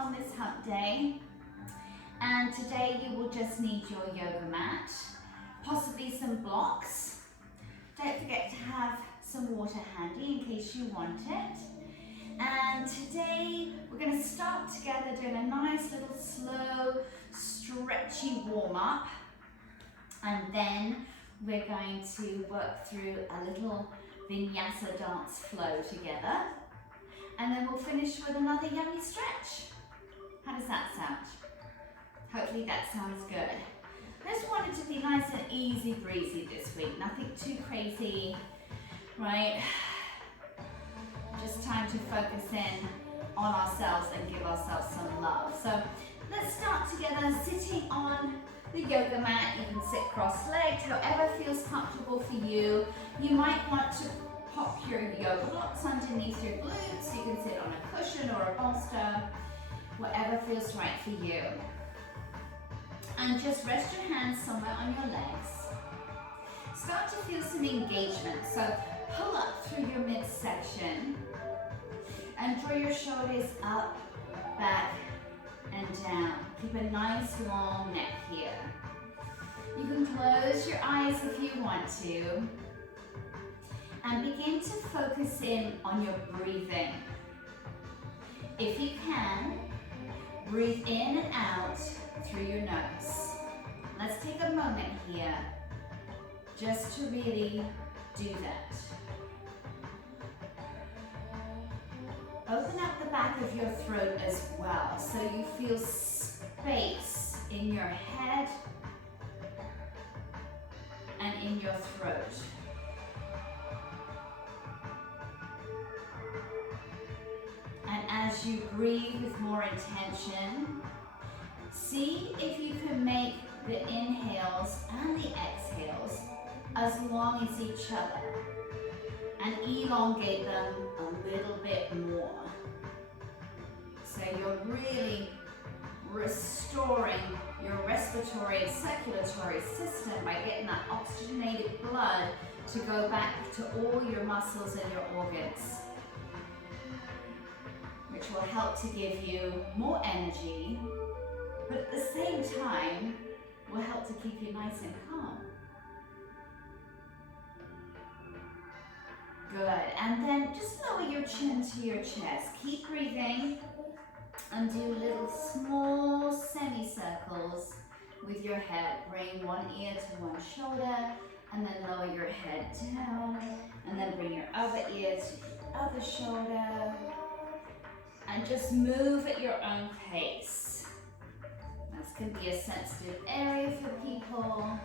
on this hump day. And today you will just need your yoga mat, possibly some blocks. Don't forget to have some water handy in case you want it. And today we're going to start together doing a nice little slow, stretchy warm-up. And then we're going to work through a little Vinyasa dance flow together. And then we'll finish with another yummy stretch. How does that sound? Hopefully that sounds good. I just wanted to be nice and easy breezy this week. Nothing too crazy, right? Just time to focus in on ourselves and give ourselves some love. So let's start together sitting on the yoga mat. You can sit cross-legged, however feels comfortable for you. You might want to pop your yoga blocks underneath your glutes. You can sit on a cushion or a bolster, whatever feels right for you. And just rest your hands somewhere on your legs. Start to feel some engagement. So pull up through your midsection and draw your shoulders up, back, and down. Keep a nice long neck here. You can close your eyes if you want to. And begin to focus in on your breathing. If you can, breathe in and out through your nose. Let's take a moment here just to really do that. Open up the back of your throat as well, so you feel space in your head and in your throat. And as you breathe with more intention, see if you can make the inhales and the exhales as long as each other and elongate them a little bit more. So you're really restoring your respiratory and circulatory system by getting that oxygenated blood to go back to all your muscles and your organs, which will help to give you more energy, but at the same time will help to keep you nice and calm. Good, and then just lower your chin to your chest. Keep breathing and do little small semicircles with your head. Bring one ear to one shoulder and then lower your head down, and then bring your other ear to the other shoulder. And just move at your own pace. This can be a sensitive area for people.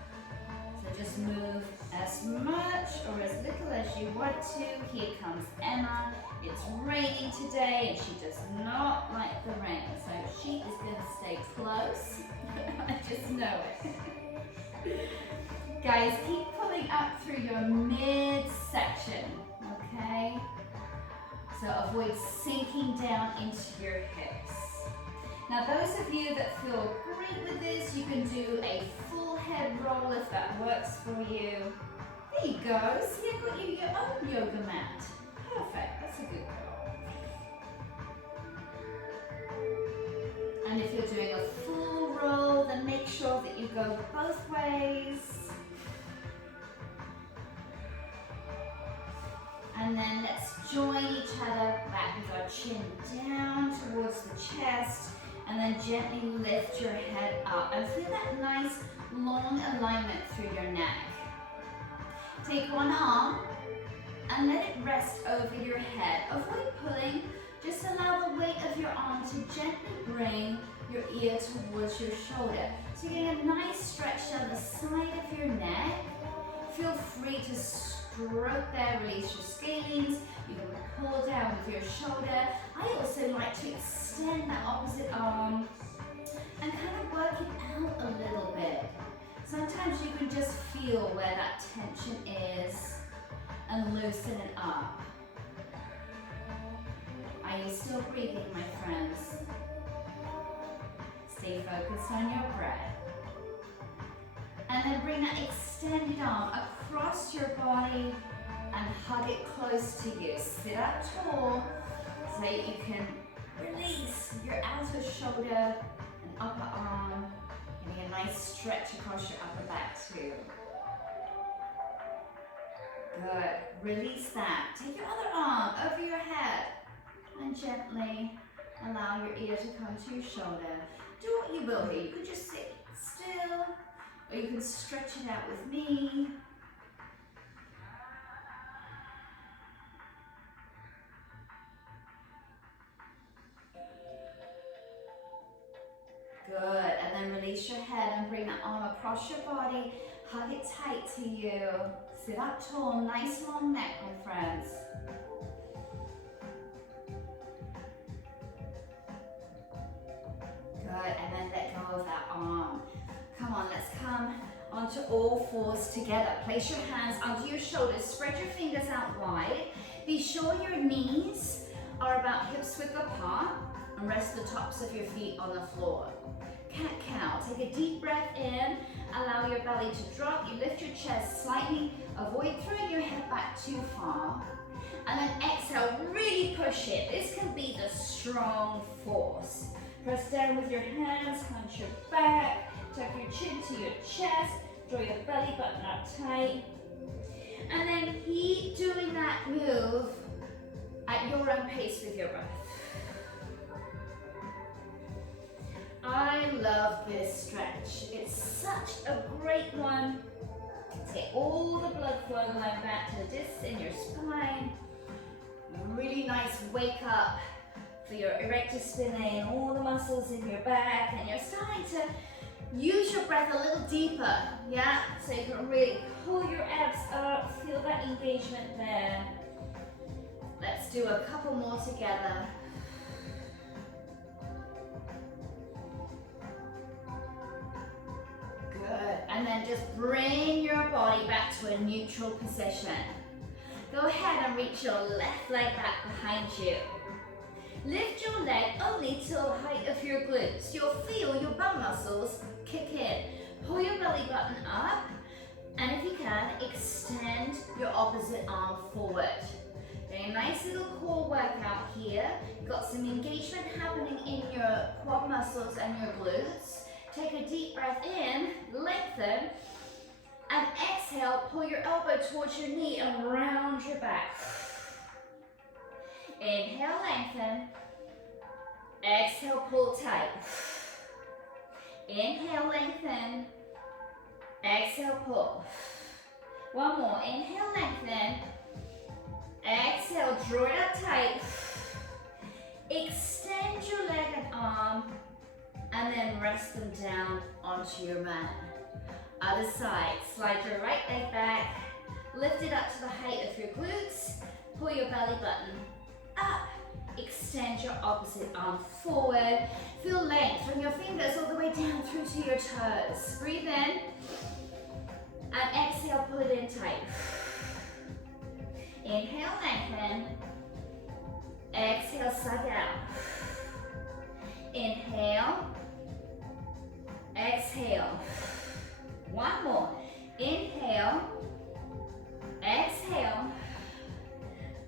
So just move as much or as little as you want to. Here comes Emma. It's raining today and she does not like the rain. So she is going to stay close. I just know it. Guys, keep pulling up through your midsection, okay? So avoid sinking down into your hips. Now those of you that feel great with this, you can do a full head roll if that works for you. There you go. See, I've got you your own yoga mat. Perfect. That's a good goal. And if you're doing a full roll, then make sure that you go both ways. And then let's join each other back with our chin down towards the chest, and then gently lift your head up and feel that nice long alignment through your neck. Take one arm and let it rest over your head. Avoid pulling, just allow the weight of your arm to gently bring your ear towards your shoulder. So you're getting a nice stretch down the side of your neck. Feel free to stroke there, release your scalenes. You can pull down with your shoulder. I also like to extend that opposite arm and kind of work it out a little bit. Sometimes you can just feel where that tension is and loosen it up. Are you still breathing, my friends? Stay focused on your breath. And then bring that extended arm across your body and hug it close to you. Sit up tall so you can release your outer shoulder and upper arm. Getting a nice stretch across your upper back too. Good. Release that. Take your other arm over your head and gently allow your ear to come to your shoulder. Do what you will here. You can just sit still or you can stretch it out with me. Good, and then release your head and bring that arm across your body. Hug it tight to you. Sit up tall, nice long neck, my friends. Good, and then let go of that arm. Come on, let's come onto all fours together. Place your hands under your shoulders, spread your fingers out wide. Be sure your knees are about hips width apart and rest the tops of your feet on the floor. Cat-cow, take a deep breath in, allow your belly to drop, you lift your chest slightly, avoid throwing your head back too far, and then exhale, really push it. This can be the strong force. Press down with your hands, hunch your back, tuck your chin to your chest, draw your belly button up tight, and then keep doing that move at your own pace with your breath. I love this stretch. It's such a great one. Get all the blood flow going back to the discs in your spine. Really nice wake up for your erector spinae, all the muscles in your back, and you're starting to use your breath a little deeper, yeah? So you can really pull your abs up, feel that engagement there. Let's do a couple more together. Good, and then just bring your body back to a neutral position. Go ahead and reach your left leg back behind you. Lift your leg only to the height of your glutes. You'll feel your bum muscles kick in. Pull your belly button up, and if you can, extend your opposite arm forward. A nice little core workout here. You've got some engagement happening in your quad muscles and your glutes. Take a deep breath in, lengthen, and exhale, pull your elbow towards your knee and round your back. Inhale, lengthen. Exhale, pull tight. Inhale, lengthen. Exhale, pull. One more. Inhale, lengthen. Exhale, draw it up tight. Extend your leg and arm, and then rest them down onto your mat. Other side, slide your right leg back, lift it up to the height of your glutes, pull your belly button up, extend your opposite arm forward, feel length from your fingers all the way down through to your toes. Breathe in, and exhale, pull it in tight. Inhale, lengthen, exhale, suck out. Inhale, exhale. One more. Inhale, exhale.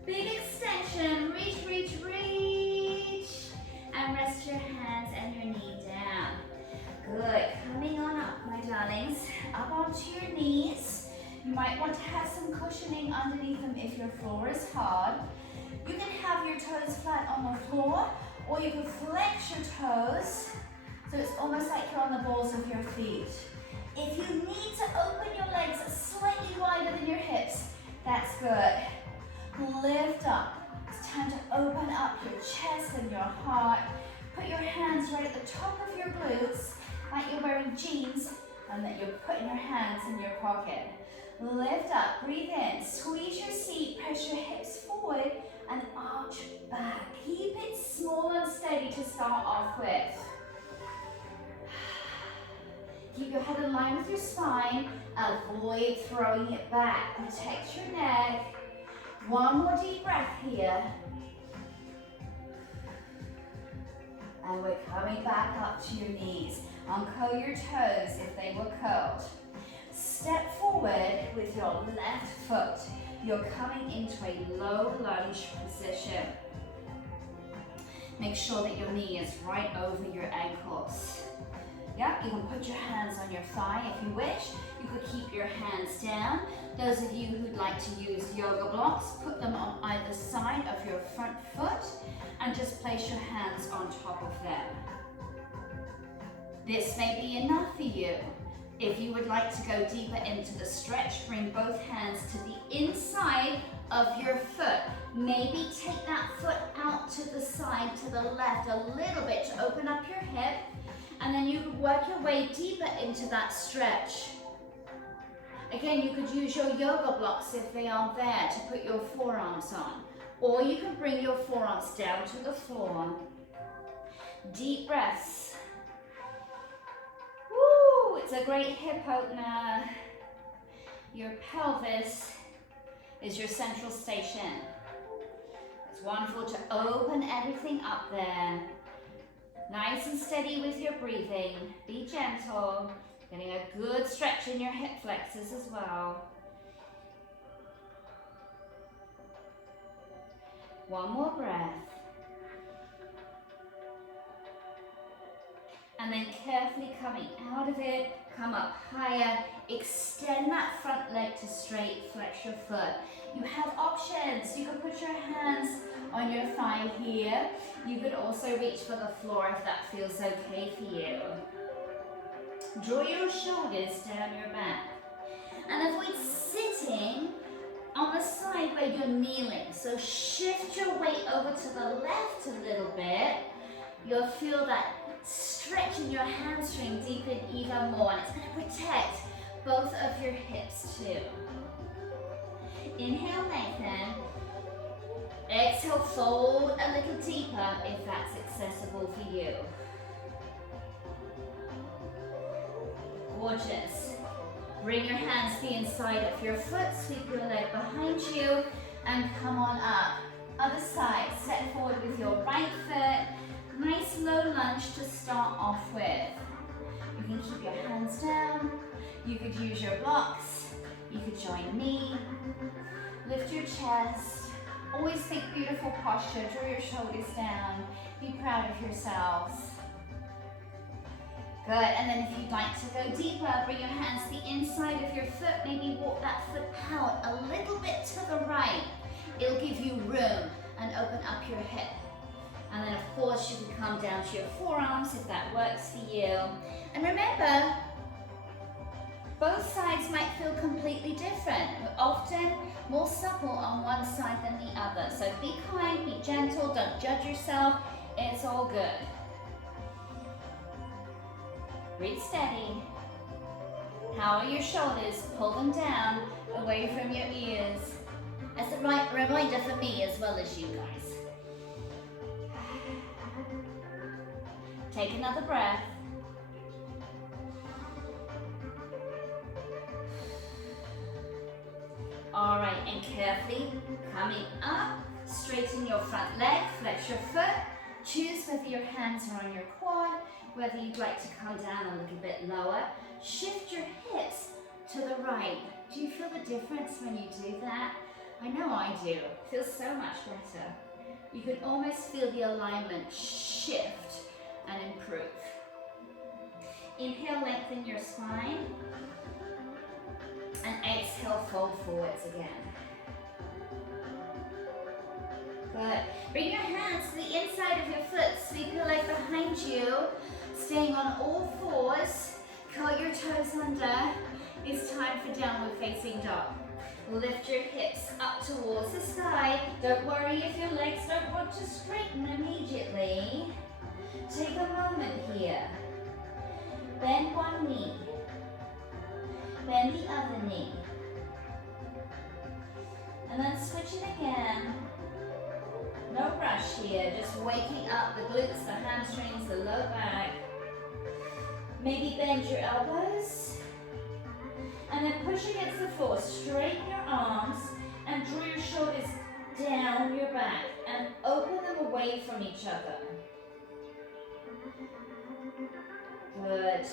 Big extension, reach, reach, reach. And rest your hands and your knee down. Good, coming on up, my darlings. Up onto your knees. You might want to have some cushioning underneath them if your floor is hard. You can have your toes flat on the floor, or you can flex your toes so it's almost like you're on the balls of your feet. If you need to open your legs slightly wider than your hips, that's good. Lift up. It's time to open up your chest and your heart. Put your hands right at the top of your glutes, like you're wearing jeans and that you're putting your hands in your pocket. Lift up, breathe in, squeeze your seat, press your hips forward and arch back. Keep it small and steady to start off with. Keep your head in line with your spine. Avoid throwing it back. Protect your neck. One more deep breath here. And we're coming back up to your knees. Uncurl your toes if they were curled. Step forward with your left foot. You're coming into a low lunge position. Make sure that your knee is right over your ankles. Yep, you can put your hands on your thigh if you wish. You could keep your hands down. Those of you who'd like to use yoga blocks, put them on either side of your front foot and just place your hands on top of them. This may be enough for you. If you would like to go deeper into the stretch, bring both hands to the inside of your foot. Maybe take that foot out to the side, to the left a little bit to open up your hip, and then you could work your way deeper into that stretch. Again, you could use your yoga blocks if they are there to put your forearms on, or you can bring your forearms down to the floor. Deep breaths. Woo, it's a great hip opener. Your pelvis is your central station. It's wonderful to open everything up there. Nice and steady with your breathing. Be gentle. Getting a good stretch in your hip flexors as well. One more breath. And then carefully coming out of it, come up higher, extend that front leg to straight, flex your foot. You have options. You can put your hands on your thigh here. You could also reach for the floor if that feels okay for you. Draw your shoulders down your back. And avoid sitting on the side where you're kneeling. So shift your weight over to the left a little bit. You'll feel that stretch in your hamstring deepen even more, and it's going to protect both of your hips too. Inhale, lengthen. Exhale, fold a little deeper if that's accessible for you. Gorgeous. Bring your hands to the inside of your foot, sweep your leg behind you, and come on up. Other side, step forward with your right foot. Nice low lunge to start off with. You can keep your hands down. You could use your blocks. You could join me. Lift your chest. Always think beautiful posture. Draw your shoulders down. Be proud of yourselves. Good, and then if you'd like to go deeper, bring your hands to the inside of your foot. Maybe walk that foot out a little bit to the right. It'll give you room and open up your hip. And then of course you can come down to your forearms if that works for you. And remember, both sides might feel completely different. We're often more supple on one side than the other. So be kind, be gentle, don't judge yourself. It's all good. Breathe steady. How are your shoulders? Pull them down, away from your ears. That's a right reminder for me as well as you guys. Take another breath. All right, and carefully coming up, straighten your front leg, flex your foot. Choose whether your hands are on your quad, whether you'd like to come down a little bit lower. Shift your hips to the right. Do you feel the difference when you do that? I know I do. It feels so much better. You can almost feel the alignment shift and improve. Inhale, lengthen your spine. And exhale, fold forwards again. Good. Bring your hands to the inside of your foot. Sweep your leg behind you. Staying on all fours. Curl your toes under. It's time for downward facing dog. Lift your hips up towards the sky. Don't worry if your legs don't want to straighten immediately. Take a moment here. Bend one knee. Bend the other knee. And then switch it again. No rush here, just waking up the glutes, the hamstrings, the low back. Maybe bend your elbows. And then push against the floor. Straighten your arms and draw your shoulders down your back and open them away from each other. Good.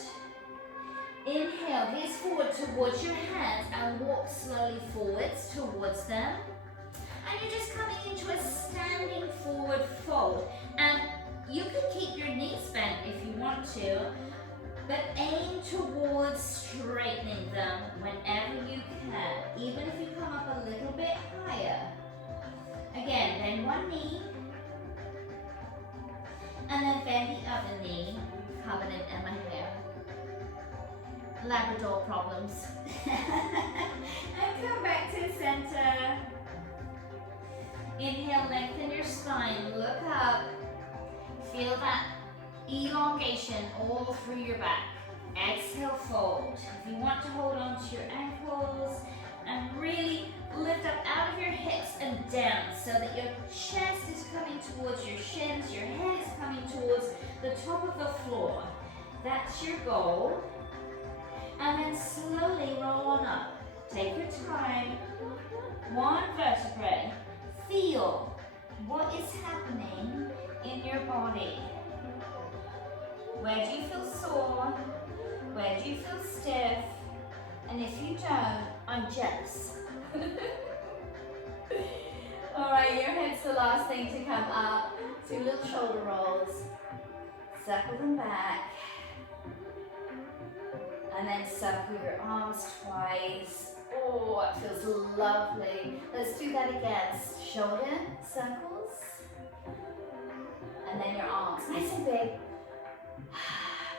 Inhale, gaze forward towards your hands and walk slowly forwards towards them. And you're just coming into a standing forward fold. And You can keep your knees bent if you want to, but aim towards straightening them whenever you can, even if you come up a little bit higher. Again, bend one knee, and then bend the other knee. Covenant in my hair. Labrador problems. And come back to center. Inhale, lengthen your spine, look up. Feel that elongation all through your back. Exhale, fold. If you want to hold on to your ankles and really lift up out of your hips and down so that your chest is coming towards your shins, your head is coming towards the top of the floor. That's your goal. And then slowly roll on up. Take your time. One vertebrae. Feel what is happening in your body. Where do you feel sore? Where do you feel stiff? And if you don't, I'm jealous. Alright, your head's the last thing to come up. 2 little shoulder rolls. Circle them back. And then circle your arms twice. Oh, it feels lovely. Let's do that again. Shoulder circles. And then your arms, nice and big.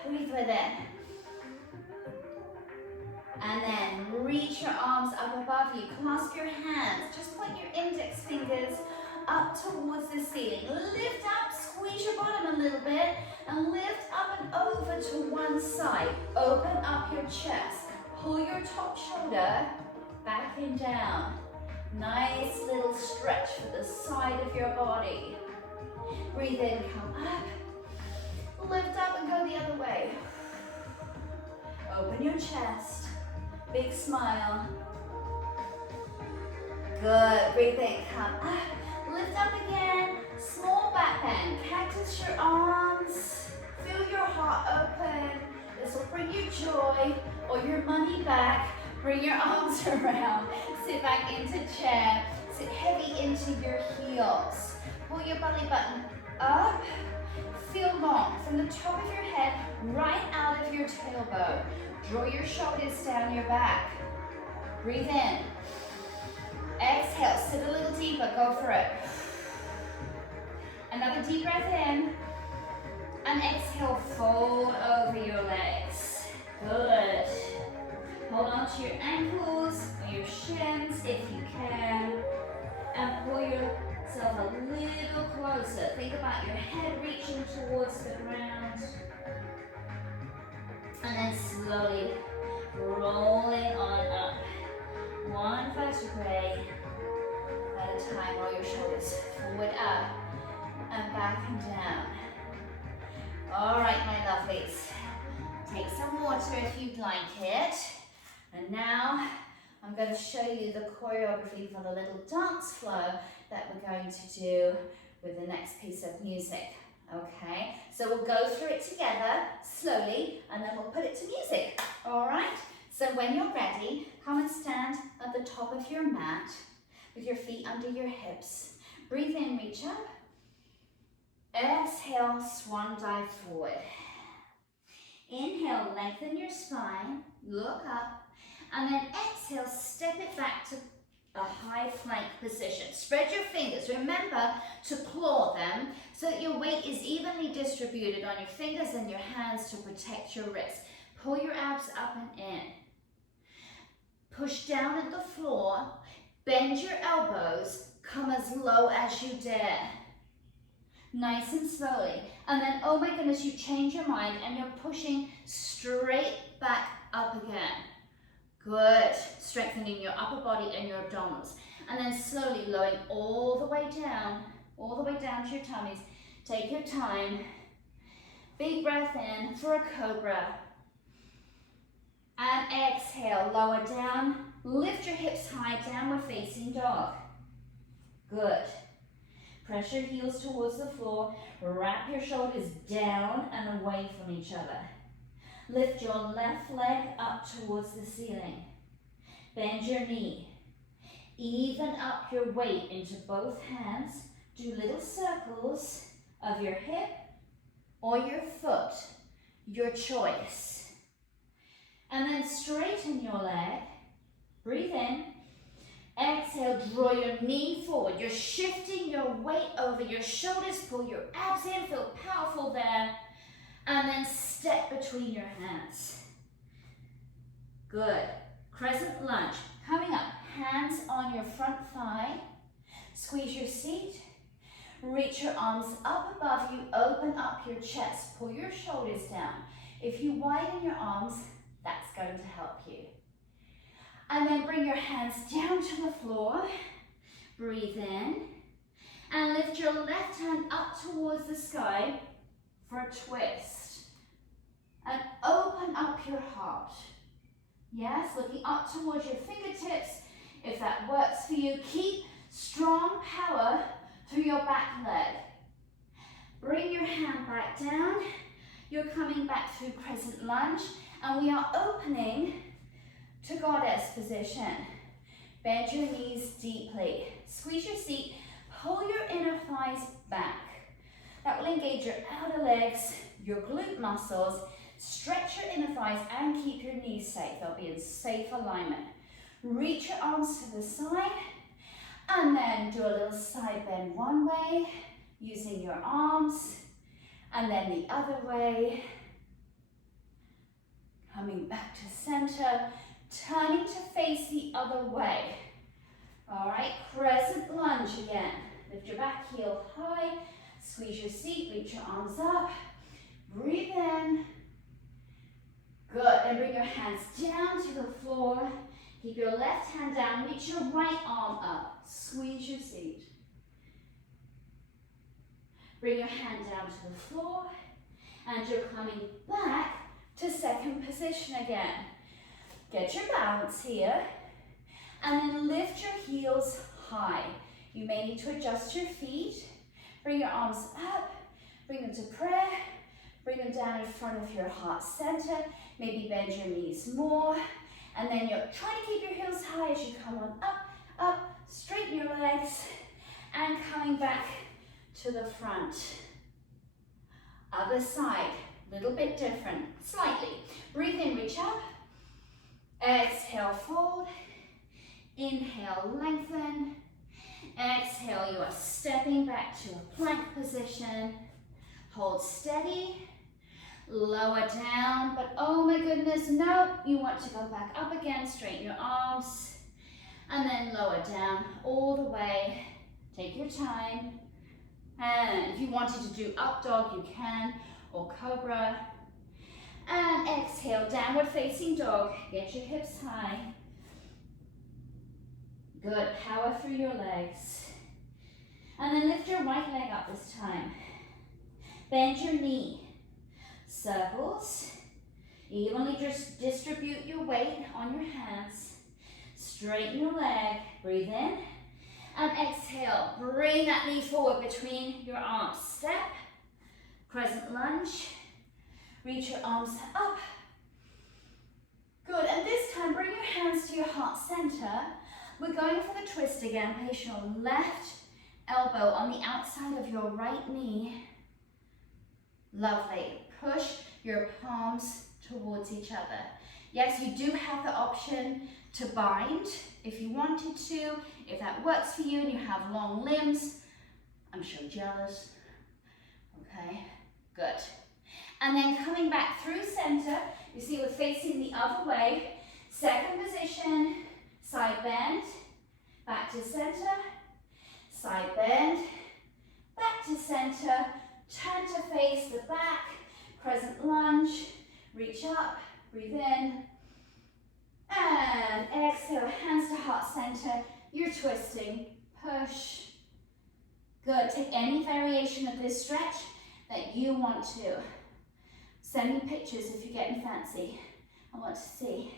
Breathe with it. And then reach your arms up above you. Clasp your hands. Just point your index fingers up towards the ceiling. Lift up, squeeze your bottom a little bit, and lift up and over to one side. Open up your chest. Pull your top shoulder back and down. Nice little stretch for the side of your body. Breathe in, come up. Lift up and go the other way. Open your chest. Big smile. Good. Breathe in, come up. Lift up again. Small back bend. Cactus your arms. Feel your heart open. This will bring you joy or your money back. Bring your arms around. Sit back into chair. Sit heavy into your heels. Pull your belly button up. Feel long from the top of your head right out of your tailbone. Draw your shoulders down your back. Breathe in. Exhale, sit a little deeper, go for it. Another deep breath in. And exhale, fold over your legs. Good. Hold on to your ankles or your shins if you can. And pull yourself a little closer. Think about your head reaching towards the ground. And then slowly rolling on up. One vertebrae at a time. Roll your shoulders forward, up, and back and down. All right, my lovelies. Take some water if you'd like it. And now I'm going to show you the choreography for the little dance flow that we're going to do with the next piece of music. Okay, so we'll go through it together slowly and then we'll put it to music. All right, so when you're ready, come and stand at the top of your mat with your feet under your hips. Breathe in, reach up. Exhale, swan dive forward. Inhale, lengthen your spine, look up, and then exhale, step it back to a high plank position. Spread your fingers. Remember to claw them so that your weight is evenly distributed on your fingers and your hands to protect your wrists. Pull your abs up and in. Push down at the floor. Bend your elbows. Come as low as you dare. Nice and slowly. And then, oh my goodness, you change your mind and you're pushing straight back up again. Good. Strengthening your upper body and your abdominals. And then slowly lowering all the way down to your tummies. Take your time. Big breath in for a cobra. And exhale, lower down. Lift your hips high, downward facing dog. Good. Press your heels towards the floor. Wrap your shoulders down and away from each other. Lift your left leg up towards the ceiling. Bend your knee. Even up your weight into both hands. Do little circles of your hip or your foot, your choice. And then straighten your leg. Breathe in. Exhale, draw your knee forward. You're shifting your weight over your shoulders. Pull your abs in, feel powerful there. And then step between your hands. Good. Crescent lunge. Coming up, hands on your front thigh. Squeeze your seat. Reach your arms up above you. Open up your chest. Pull your shoulders down. If you widen your arms, that's going to help you. And then bring your hands down to the floor. Breathe in. And lift your left hand up towards the sky for a twist. And open up your heart. Yes, looking up towards your fingertips. If that works for you, keep strong power through your back leg. Bring your hand back down. You're coming back through crescent lunge. And we are opening to goddess position. Bend your knees deeply. Squeeze your seat. Pull your inner thighs back. That will engage your outer legs, your glute muscles. Stretch your inner thighs and keep your knees safe. They'll be in safe alignment. Reach your arms to the side and then do a little side bend one way using your arms and then the other way. Coming back to center, turning to face the other way. All right, crescent lunge again. Lift your back heel high, squeeze your seat, reach your arms up, breathe in. Good, and bring your hands down to the floor. Keep your left hand down, reach your right arm up, squeeze your seat. Bring your hand down to the floor, and you're coming back to second position again. Get your balance here, and then lift your heels high. You may need to adjust your feet. Bring your arms up, bring them to prayer, bring them down in front of your heart center. Maybe bend your knees more, and then you're trying to keep your heels high as you come on up, up, straighten your legs, and coming back to the front. Other side, little bit different, slightly. Breathe in, reach up. Exhale, fold. Inhale, lengthen. Exhale, you are stepping back to a plank position. Hold steady. Lower down, but oh my goodness, no, you want to go back up again, straighten your arms, and then lower down all the way. Take your time. And if you wanted to do up dog, you can, or cobra. And exhale, downward facing dog. Get your hips high. Good, power through your legs. And then lift your right leg up this time. Bend your knee. Circles. Evenly just distribute your weight on your hands. Straighten your leg. Breathe in. And exhale. Bring that knee forward between your arms. Step. Crescent lunge. Reach your arms up. Good. And this time, bring your hands to your heart center. We're going for the twist again. Place your left elbow on the outside of your right knee. Lovely. Push your palms towards each other. Yes, you do have the option to bind if you wanted to. If that works for you and you have long limbs, I'm sure jealous. Okay, good. And then coming back through center, you see we're facing the other way. Second position, side bend, back to center, side bend, back to center, turn to face the back, crescent lunge, reach up, breathe in, and exhale, hands to heart center, you're twisting, push. Good, take any variation of this stretch that you want to. Send me pictures if you're getting fancy. I want to see.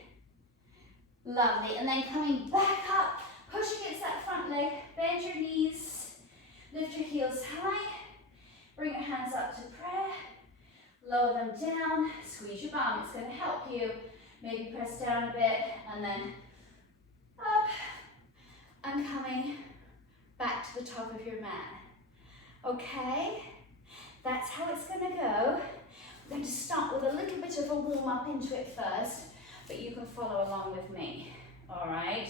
Lovely, and then coming back up, push against that front leg, bend your knees, lift your heels high, bring your hands up to prayer, lower them down, squeeze your bum, it's going to help you. Maybe press down a bit, and then up, and coming back to the top of your mat. Okay, That's how it's going to go. We're going to start with a little bit of a warm up into it first, but you can follow along with me. All right?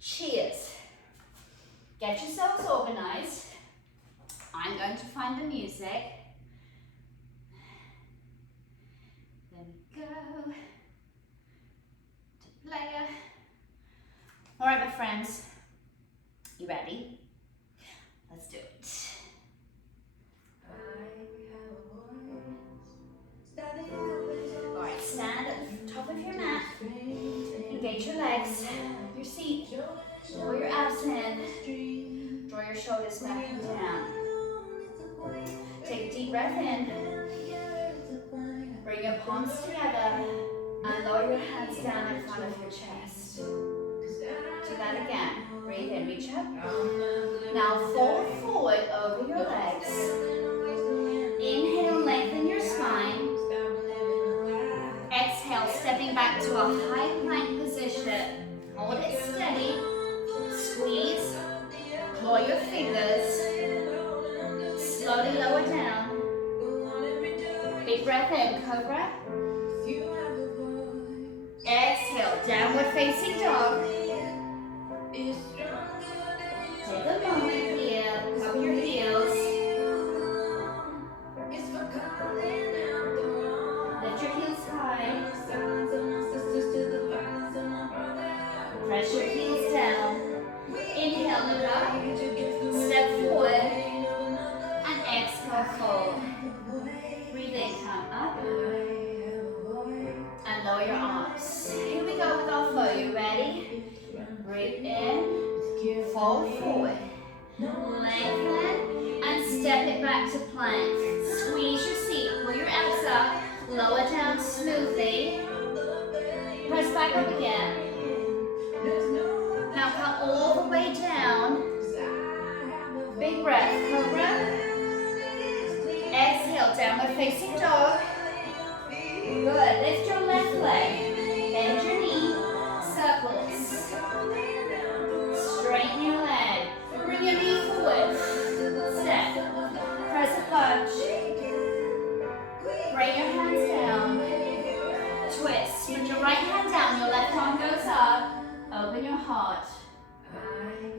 Cheers. Get yourselves organized. I'm going to find the music. There we go. To player. All right, my friends. You ready? Let's do it. All right, stand at the top of your mat. Engage your legs, your seat. Pull your abs in. Draw your shoulders back and down. Take a deep breath in. Bring your palms together and lower your hands down in front of your chest. Do that again. Breathe in, reach up. Now fold forward over your legs. Inhale, lengthen your spine. Exhale, stepping back to a high plank position. Hold it steady. Squeeze. Claw your fingers. Slowly lower down. Big breath in, cobra. Exhale, downward facing dog. Take a moment here, cover your heels. Lift your heels high. Press your heels down. Inhale, look up. Step forward. And exhale, fold. Breathe in, come up. And lower your arms. Here we go with our flow. You ready? Breathe in. Fold forward. Lengthen. And step it back to plank. Squeeze your seat. Pull your abs up. Lower down smoothly. Press back up again. Now come all the way down. Big breath. Cobra. Exhale, downward facing dog. Good. Lift your left leg. Bend your knee. Circles. Straighten your leg. Bring your knee forward. Step. Crescent lunge. Bring your hands down. Twist. Put your right hand down. Your left arm goes up. Open your heart.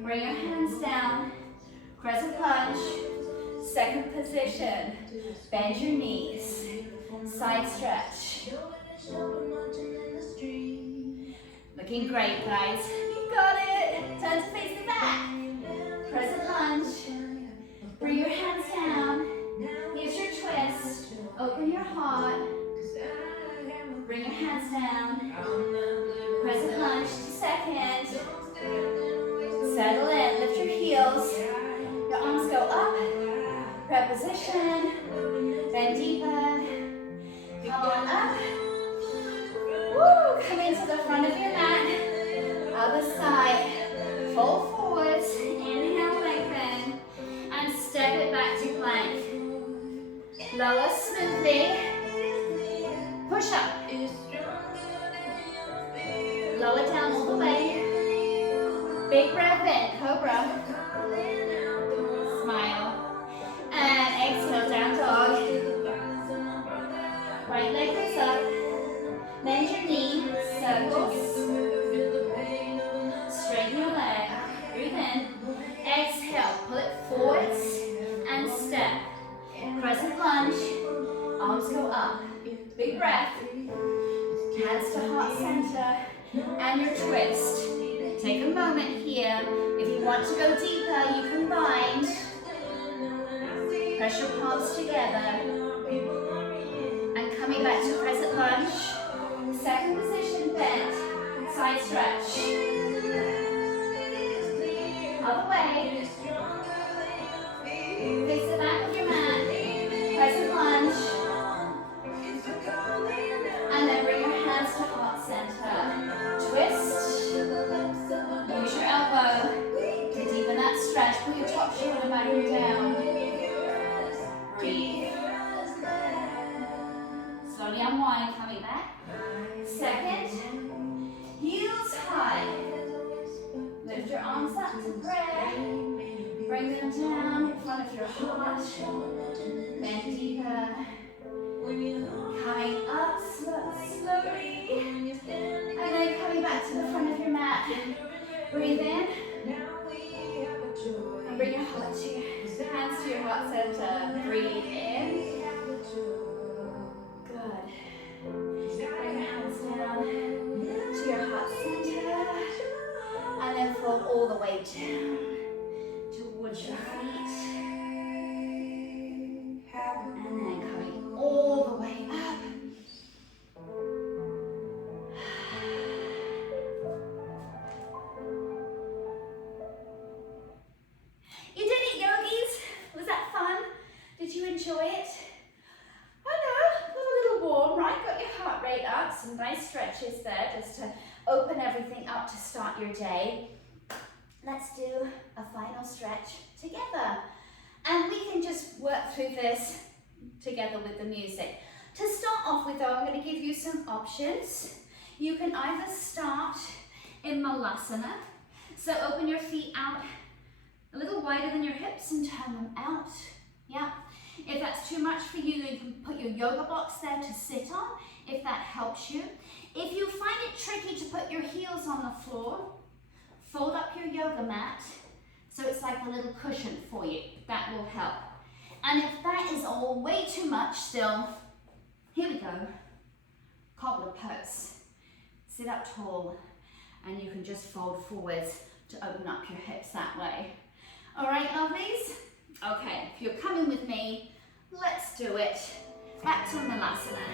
Bring your hands down. Crescent lunge. Second position. Bend your knees. Side stretch. Looking great, guys. You got it. Turn to face the back. Crescent lunge. Bring your hands down. Here's your twist. Open your heart. Bring your hands down. Crescent lunge to second. Settle in. Lift your heels. Your arms go up. Preposition. Bend deeper. Come on up. Woo! Come into the front of your mat. Other side. Fold forwards. Inhale, lengthen. And step it back to plank. Lower smoothly. Push up. Lower down all the way. Big breath in, cobra. Smile. And exhale, down dog. Right leg goes up. Bend your knee, circles. Straighten your leg. Breathe in. Exhale, pull it forwards and step. Crescent lunge. Arms go up. Big breath. Hands to heart center. And your twist. Take a moment here. If you want to go deeper, you can bind. Press your palms together. And coming back to crescent lunge. Second position, bend. Side stretch. Other way. Face the back of your mat. Crescent lunge. And then bring your hands to heart center. Twist. Use your elbow to deepen that stretch. Put your top shoulder back and down. Breathe. Slowly unwind, coming back. Second. Heels high. Lift your arms up to prayer. Bring them down in front of your Bend deeper. Coming up slowly. And then coming back to the front of your mat. Breathe in. And bring your heart to your hands to your heart center. Breathe in. Good. Bring your hands down to your heart center. And then fold all the way down towards your feet. And then coming all the way up. You did it, yogis. Was that fun? Did you enjoy it? I know, got a little warm, right? Got your heart rate up. Some nice stretches there just to open everything up to start your day. Let's do a final stretch together. And we can just work through this together with the music. To start off with though, I'm going to give you some options. You can either start in Malasana. So open your feet out a little wider than your hips and turn them out. Yeah. If that's too much for you, you can put your yoga blocks there to sit on, if that helps you. If you find it tricky to put your heels on the floor, fold up your yoga mat so it's like a little cushion for you. That will help. And if that is all way too much still, here we go. Cobbler pose. Sit up tall and you can just fold forwards to open up your hips that way. All right, lovelies? Okay, if you're coming with me, let's do it. Back to Malasana.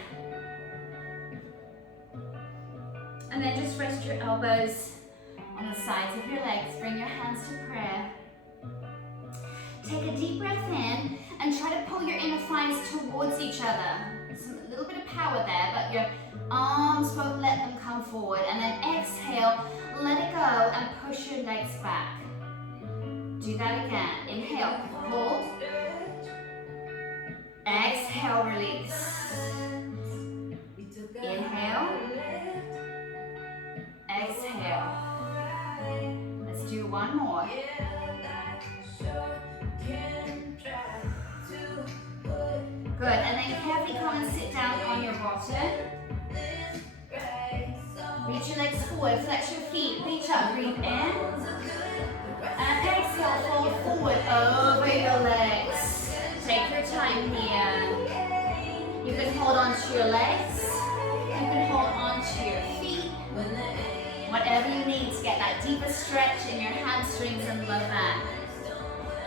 And then just rest your elbows on the sides of your legs. Bring your hands to prayer. Take a deep breath in and try to pull your inner thighs towards each other. A little bit of power there, but your arms won't let them come forward. And then exhale, let it go and push your legs back. Do that again. Inhale, hold. Exhale, release. Inhale. Exhale. Let's do one more. Good, and then carefully come and sit down on your bottom. Reach your legs forward, flex your feet, reach up, breathe in. And exhale, fold forward over your legs. Take your time here. You can hold on to your legs. You can hold on to your feet. Whatever you need to get that deeper stretch in your hamstrings and low back.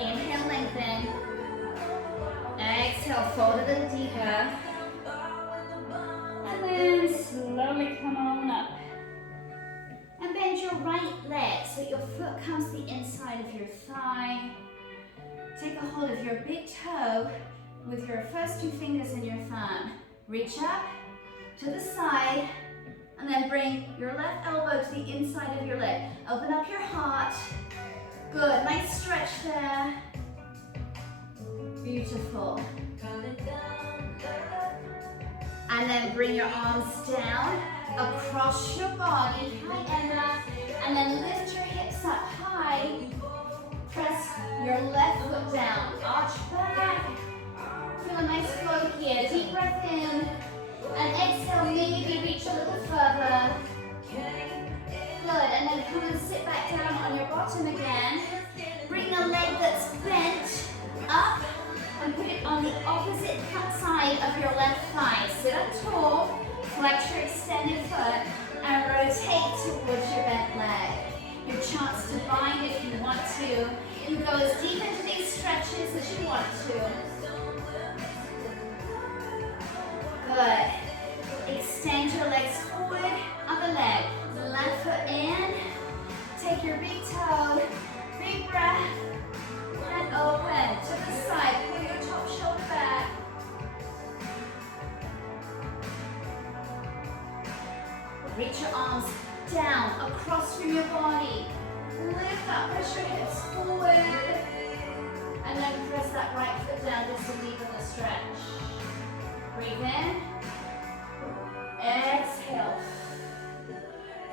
Inhale, lengthen. Exhale, fold a little deeper. And then slowly come on up. And bend your right leg so your foot comes to the inside of your thigh. Take a hold of your big toe with your first two fingers and your thumb. Reach up to the side and then bring your left elbow to the inside of your leg. Open up your heart. Good, nice stretch there. Beautiful. And then bring your arms down across your body, high and up, and then lift your hips up high. Press your left foot down, arch back. Feel a nice flow here. Deep breath in, and exhale, maybe reach a little further. Good, and then come and sit back down on your bottom again. Bring the leg that's bent up and put it on the opposite side of your left thigh. Sit up tall, flex your extended foot, and rotate towards your bent leg. Your chance to bind if you want to. You go as deep into these stretches as you want to. Good. Extend your legs forward, other leg. Left foot in. Take your big toe. Big breath. And open to the side. Pull your top shoulder back. Reach your arms down, across from your body. Lift up, push your hips forward. And then press that right foot down just to deepen the stretch. Breathe in. Exhale.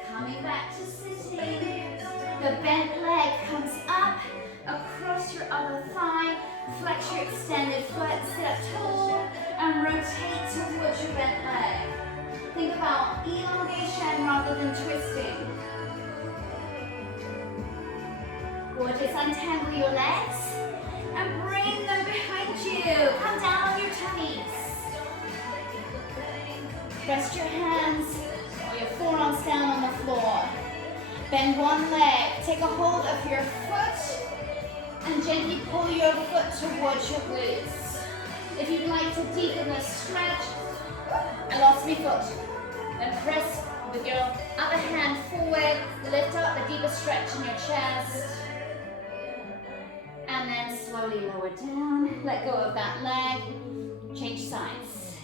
Coming back to sitting. The bent leg comes up, across your other thigh. Flex your extended rotate towards your bent leg. Think about elongation rather than twisting. Gorgeous, untangle your legs and bring them behind you. Come down on your tummies. Rest your hands or your forearms down on the floor. Bend one leg, take a hold of your foot and gently pull your foot towards your glutes. If you'd like to deepen the stretch, I lost my foot. Then press with your other hand forward, lift up a deeper stretch in your chest. And then slowly lower down, let go of that leg, change sides.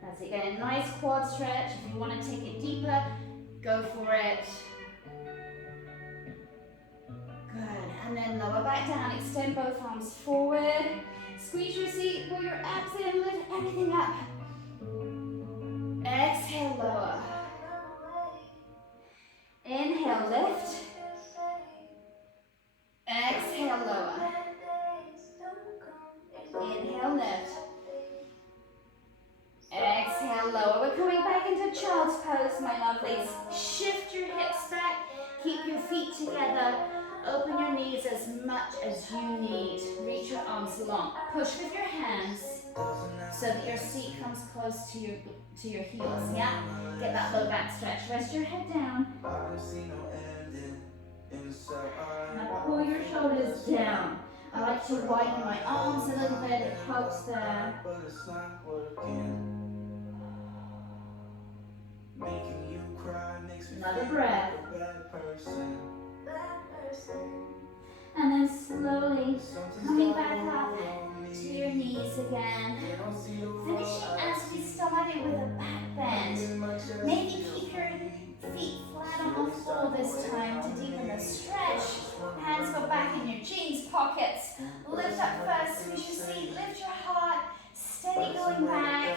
That's it, get a nice quad stretch. If you want to take it deeper, go for it. Good, and then lower back down, extend both arms forward. Squeeze your seat, pull your abs in, lift everything up. Exhale, lower. Inhale, lift. Exhale, lower. Inhale, lift. Exhale, lower. We're coming back into child's pose, my lovelies. Shift your hips back. Keep your feet together. Open your knees as much as you need. Reach your arms long. Push with your hands so that your seat comes close to your heels, yeah? Get that low back stretch. Rest your head down. Now pull your shoulders down. I like to widen my arms a little bit. It helps there. Another breath. And then slowly coming back up to your knees again. Finishing as we started with a back bend. Maybe keep your feet flat on the floor this time to deepen the stretch. Hands go back in your jeans pockets. Lift up first, squeeze your seat, lift your heart. Steady going back.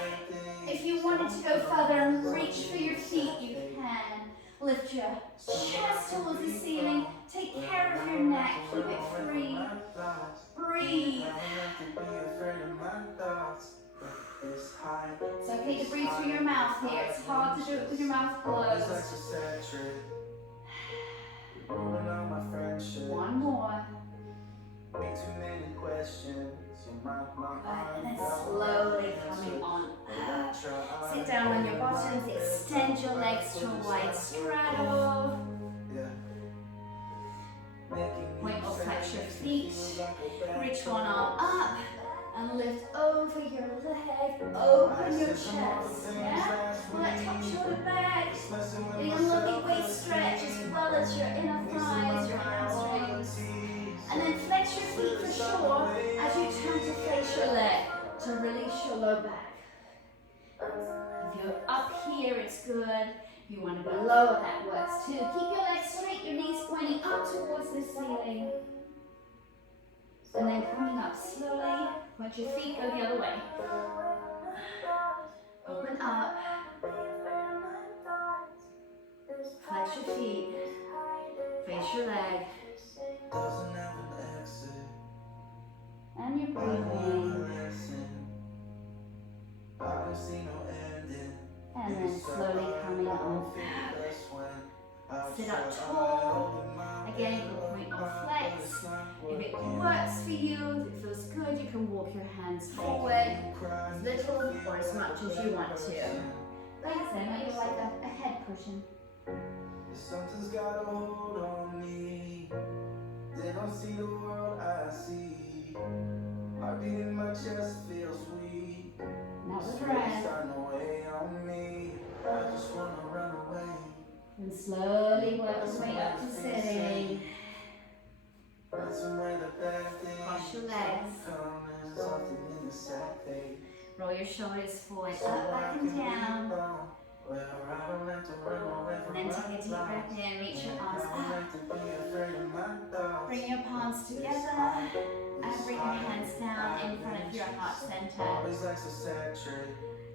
If you wanted to go further and reach for your feet, you can. Lift your chest towards the ceiling. Take care of your neck. Keep it free. Breathe. It's okay to breathe through your mouth here. It's hard to do it with your mouth closed. One more. And then slowly coming on up. Sit down on your bottoms, extend your legs to a wide straddle. Point or flex your feet. Reach one arm up and lift over your leg. Open your chest. Yeah? Pull that top shoulder back. Getting a lovely waist stretch as well as your inner thighs, your hamstrings. And then flex your feet for sure as you turn to face your leg to release your low back. If you're up here, it's good. If you want to be lower, that works too. Keep your legs straight, your knees pointing up towards the ceiling. And then coming up slowly, point your feet, go the other way. Open up. Flex your feet. Face your leg. And you're breathing. And then slowly coming on. Sit up tall. Again, you can point or flex. If it works for you, if it feels good, you can walk your hands forward as little or as much as you want to. Thanks, Emma. You like a head cushion. Something's got a hold on me. They don't see the world I see. Heartbeat in my chest feels weak. Not with breath. Starting to weigh on me. I just wanna run away. And slowly work your way up to sitting. Cross your legs. Roll your shoulders forward, up, back and down. And then take a deep breath in, reach your arms up. Bring your palms together and bring your hands down in front of your heart center.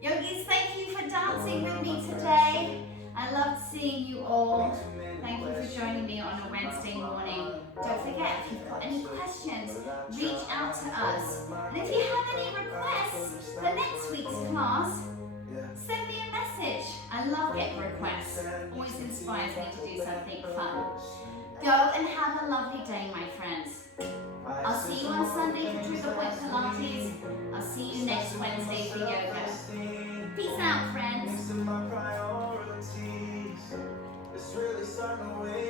Yogis, thank you for dancing with me today. I loved seeing you all. Thank you for joining me on a Wednesday morning. Don't forget, if you've got any questions, reach out to us. And if you have any requests, for next week's class, send me a message. I love getting requests. Always inspires me to do something fun. Go and have a lovely day, my friends. I'll see you on Sunday for Trigger Point Pilates. I'll see you next Wednesday for yoga. Peace out, friends. It's really starting to weigh